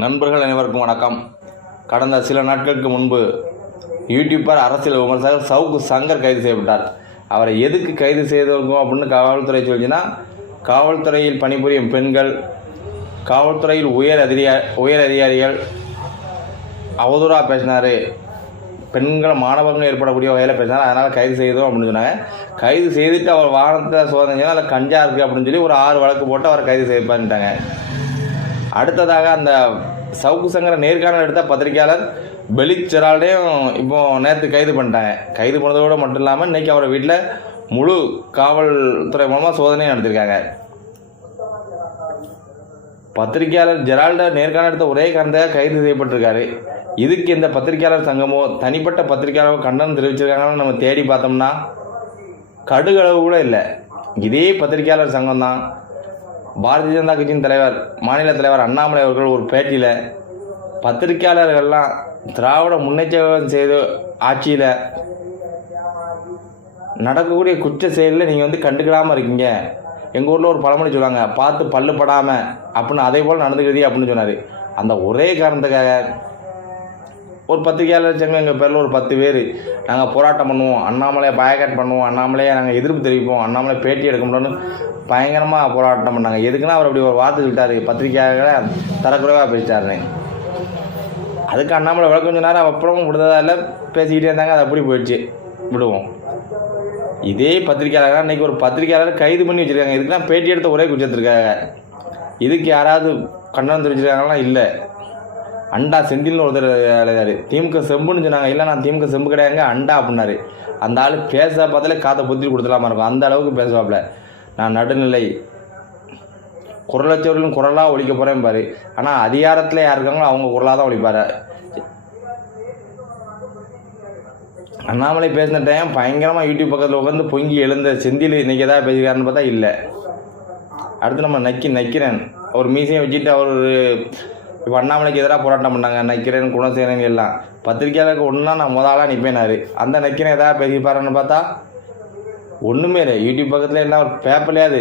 நண்பர்கள் அனைவருக்கும் வணக்கம். கடந்த சில நாட்களுக்கு முன்பு யூடியூபர் அரசியல் விமர்சகர் சவுக்கு சங்கர் கைது செய்யப்பட்டார். அவரை எதுக்கு கைது செய்திருக்கோம் அப்படின்னு காவல்துறை சொல்லிச்சுன்னா, காவல்துறையில் பணிபுரியும் பெண்கள், காவல்துறையில் உயர் அதிகாரிகள் அவதூறாக பேசினார், பெண்கள் மாணவர்கள் ஏற்படக்கூடிய வகையில் பேசினார், அதனால் கைது செய்தோம் அப்படின்னு சொன்னாங்க. கைது செய்துட்டு அவர் வாகனத்தை சோதனை செய்தால் அதில் கஞ்சா இருக்குது அப்படின்னு சொல்லி ஒரு 6 வழக்கு போட்டு அவரை கைது செய்யப்பான்ட்டாங்க. அடுத்ததாக அந்த சவுக்கு சங்கரை நேர்காணல் எடுத்த பத்திரிகையாளர் பெலிக் ஜெரால்டையும் இப்போ நேற்று கைது பண்ணிட்டாங்க. கைது பண்ணதோடு மட்டும் இல்லாமல் இன்றைக்கி அவரை வீட்டில் முழு காவல்துறை மூலமாக சோதனை நடத்திருக்காங்க. பத்திரிகையாளர் ஜெரால்டை நேர்காணல் எடுத்த ஒரே காரணத்தாக கைது செய்யப்பட்டிருக்காரு. இதுக்கு இந்த பத்திரிகையாளர் சங்கமோ தனிப்பட்ட பத்திரிகையாளரோ கண்டனம் தெரிவிச்சிருக்காங்கன்னு நம்ம தேடி பார்த்தோம்னா கடுகளவு கூட இல்லை. இதே பத்திரிகையாளர் சங்கம் தான் பாரதிய ஜனதா கட்சியின் தலைவர், மாநில தலைவர் அண்ணாமலை அவர்கள் ஒரு பேட்டியில் பத்திரிகையாளர்கள்லாம் திராவிட முன்னேற்றம் செய்த ஆட்சியில் நடக்கக்கூடிய குற்ற செயலில் நீங்கள் கண்டுக்கிடாமல் இருக்கீங்க. எங்கள் ஊரில் ஒரு பழமொழி சொல்லுவாங்க, பார்த்து பல்லு படாமல் அப்படின்னு, அதே போல் நடந்துக்கிறதே அப்படின்னு சொன்னார். அந்த ஒரே காரணத்துக்காக ஒரு பத்திரிகையாளர் சங்கம் எங்கள் பேரில் ஒரு 10 பேர் நாங்கள் போராட்டம் பண்ணுவோம், அண்ணாமலையை பாய்காட் பண்ணுவோம், அண்ணாமலையை நாங்கள் எதிர்ப்பு தெரிவிப்போம், அண்ணாமலை பேட்டி எடுக்க முடியும்னு பயங்கரமாக போராட்டம் பண்ணாங்க. எதுக்குன்னா அவர் அப்படி ஒரு வார்த்தை சொல்லிட்டாரு, பத்திரிகையாளர்களை தரக்குறைவாக பேசிட்டாருன்னு. அதுக்கு அண்ணாமலை விளக்கம் சொன்னார். அப்புறமும் விடுதலை பேசிக்கிட்டே இருந்தாங்க. அது அப்படி போயிடுச்சு, விடுவோம். இதே பத்திரிகையாளர் இன்றைக்கி ஒரு பத்திரிகையாளர் கைது பண்ணி வச்சுருக்காங்க. இதுக்குலாம் பேட்டி எடுத்த ஒரே குற்றத்திற்காக. இதுக்கு யாராவது கண்டனம் தெரிவிச்சிருக்காங்களா? இல்லை. அண்டா செந்தில்னு ஒருத்தர் எழுதாரு, திமுக செம்புன்னு சொன்னாங்க. இல்லை, நான் திமுக செம்பு கிடையாதுங்க, அண்டா அப்படின்னாரு. அந்த ஆள் பேச பார்த்தாலே காற்றை புத்தி கொடுத்துலாமா இருக்கும், அந்த அளவுக்கு பேசுவாப்புல. நான் நடுநிலை, குரலச்சவர்களும் குரலாக ஒழிக்க போகிறேன் பாரு. ஆனால் அதிகாரத்தில் யார் இருக்காங்களோ அவங்க குரலாக தான் ஒழிப்பார். அண்ணாமலை பேசின டைம் பயங்கரமாக யூடியூப் பக்கத்தில் உட்காந்து பொங்கி எழுந்த செந்தில் இன்றைக்கி எதாவது பேசிக்காருன்னு பார்த்தா இல்லை. அடுத்து நம்ம நக்கீரன் ஒரு மீசையை வச்சுட்டு அவர் இப்போ அண்ணாமலைக்கு எதிராக போராட்டம் பண்ணாங்க. நக்கீரன், குணசேகரன் எல்லாம் பத்திரிகையாளருக்கு ஒன்றா நான் முதலாக நிற்பேனாரு. அந்த நக்கீரன் எதாவது பேசிப்பாருன்னு பார்த்தா ஒன்றுமே இல்லை. யூடியூப் பக்கத்தில் என்ன ஒரு பேப்பர்லையாது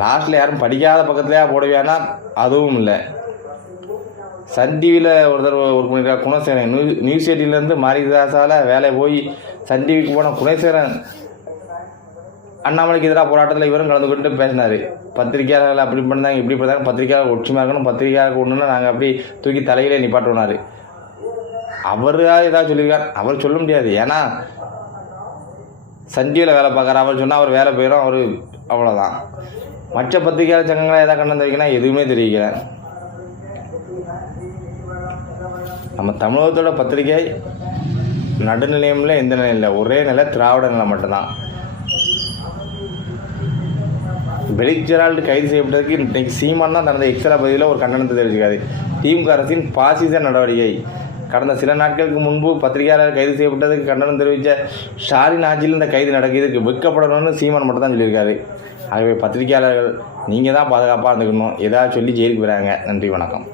லாஸ்ட்டில் யாரும் படிக்காத பக்கத்துலையா போடுவேன்னா அதுவும் இல்லை. சன் டிவியில் ஒருத்தர் ஒர்க் பண்ணியிருக்கார் குணசேகரன், நியூஸ் 8லேருந்து மாரிதாசால் வேலை போய் சன் டிவிக்கு போன குணசேகரன் அண்ணாமலைக்கு எதிராக போராட்டத்தில் இவரும் கலந்து கொண்டு பேசினார். பத்திரிகையாளர்கள் அப்படி பண்ணாங்க, இப்படி பண்ணாங்க, பத்திரிகையாளர் ஒற்றுமையாக இருக்கணும், பத்திரிகையாளருக்கு ஒன்றுன்னா நாங்கள் அப்படி தூக்கி தலையிலே நிப்பாட்டுனார். அவராக ஏதாவது சொல்லியிருக்கார், அவர் சொல்ல முடியாது. ஏன்னா சன் டிவியில் வேலை பார்க்குறாரு. அவர் சொன்னால் அவர் வேலை போயிடும், அவர் அவ்வளோதான். மற்ற பத்திரிகையாளர் சங்கங்களை ஏதாவது கண்டனம் தெரிவிக்கணும், எதுவுமே தெரிவிக்கல. நம்ம தமிழகத்தோட பத்திரிகை நடுநிலையமில் எந்த நிலையம் இல்லை, ஒரே நிலை திராவிட நிலை மட்டும்தான். பெலிக் ஜெரால்டு கைது செய்யப்பட்டதுக்கு இன்றைக்கு சீமான் தான் தனது எக்ஸ்ட்ரா பதிவில் ஒரு கண்டனத்தை தெரிவிச்சிருக்காரு. திமுக அரசின் பாசிச நடவடிக்கை. கடந்த சில நாட்களுக்கு முன்பு பத்திரிகையாளர் கைது செய்யப்பட்டதுக்கு கண்டனம் தெரிவித்த ஸ்டாலின் ஆட்சியில் இந்த கைது நடக்கிறதுக்கு வெட்கப்படணும்னு சீமான் மட்டும் தான் சொல்லியிருக்காரு. ஆகவே பத்திரிகையாளர்கள் நீங்கள் தான் பாதுகாப்பாக இருந்துக்கணும். ஏதாவது சொல்லி ஜெயிலுக்கு போகிறாங்க. நன்றி, வணக்கம்.